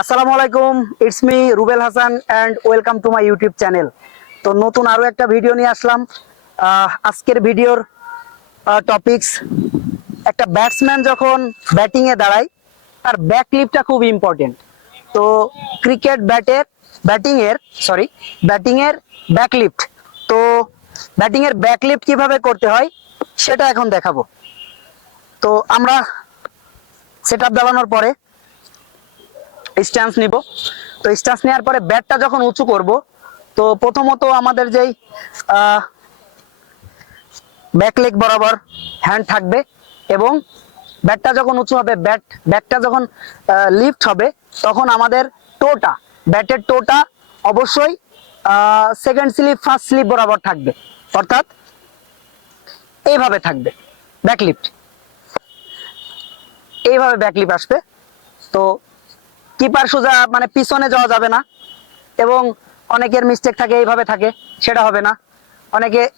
আসসালামু আলাইকুম, it's me Rubel Hasan and welcome to my YouTube channel. তো নতুন আরো একটা ভিডিও নিয়ে আসলাম। আজকের ভিডিওর টপিকস, একটা ব্যাটসম্যান যখন ব্যাটিংয়ে দাঁড়ায় তার ব্যাকলিফটটা খুব ইম্পর্টেন্ট। তো ক্রিকেট ব্যাটিংয়ের ব্যাটিংয়ের ব্যাকলিফট, তো ব্যাটিংয়ের ব্যাকলিফট কিভাবে করতে হয় সেটা এখন দেখাবো। তো আমরা সেট আপ দাঁড়ানোর পরে স্ট্যান্স নিব। তো স্ট্যান্স নেওয়ার পরে ব্যাটটা যখন উঁচু করব, তো প্রথমত আমাদের যেই ব্যাক লেগ বরাবর হ্যান্ড থাকবে এবং ব্যাটটা যখন উঁচু হবে, ব্যাটটা যখন লিফট হবে, তখন আমাদের ব্যাটের টোটা অবশ্যই সেকেন্ড স্লিপ ফার্স্ট স্লিপ বরাবর থাকবে, অর্থাৎ এইভাবে থাকবে ব্যাকলিফট, এইভাবে ব্যাকলিফট আসবে। তো কিপার সোজা মানে পিছনে যাওয়া যাবে না, এবং অনেকের মিস্টেক থাকে এইভাবে থাকে, সেটা হবে না।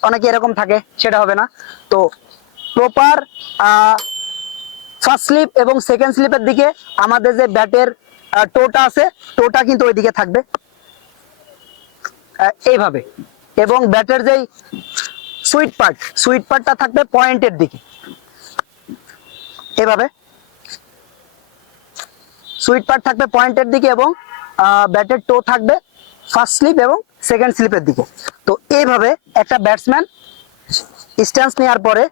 অনেকে এরকম থাকে, সেটা হবে না। তো প্রপার ফার্স্ট স্লিপ এবং সেকেন্ড স্লিপের দিকে আমাদের যে ব্যাটের টোটা আছে, টোটা কিন্তু ওইদিকে থাকবে এইভাবে, এবং ব্যাটের যেই সুইট পার্টটা থাকবে পয়েন্টের দিকে, এভাবে সুইট পার্ট থাকবে পয়েন্টের দিকে, এবং ব্যাটের টো থাকবে ফার্স্ট স্লিপ এবং সেকেন্ড স্লিপের দিকে। তো এইভাবে একটা ব্যাটসম্যান স্ট্যান্স নেওয়ার পরে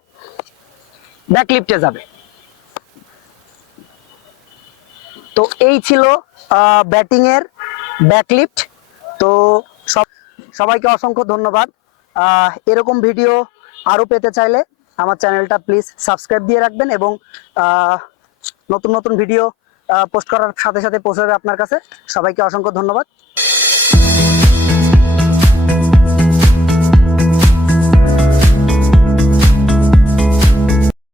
ব্যাকলিফটে যাবে। তো এই ছিল ব্যাটিং এর ব্যাকলিফট। তো সবাইকে অসংখ্য ধন্যবাদ। এরকম ভিডিও আরো পেতে চাইলে আমার চ্যানেলটা প্লিজ সাবস্ক্রাইব দিয়ে রাখবেন, এবং নতুন নতুন ভিডিও পোস্ট করার সাথে সাথে পৌঁছে যাবে আপনার কাছে। সবাইকে অসংখ্য ধন্যবাদ।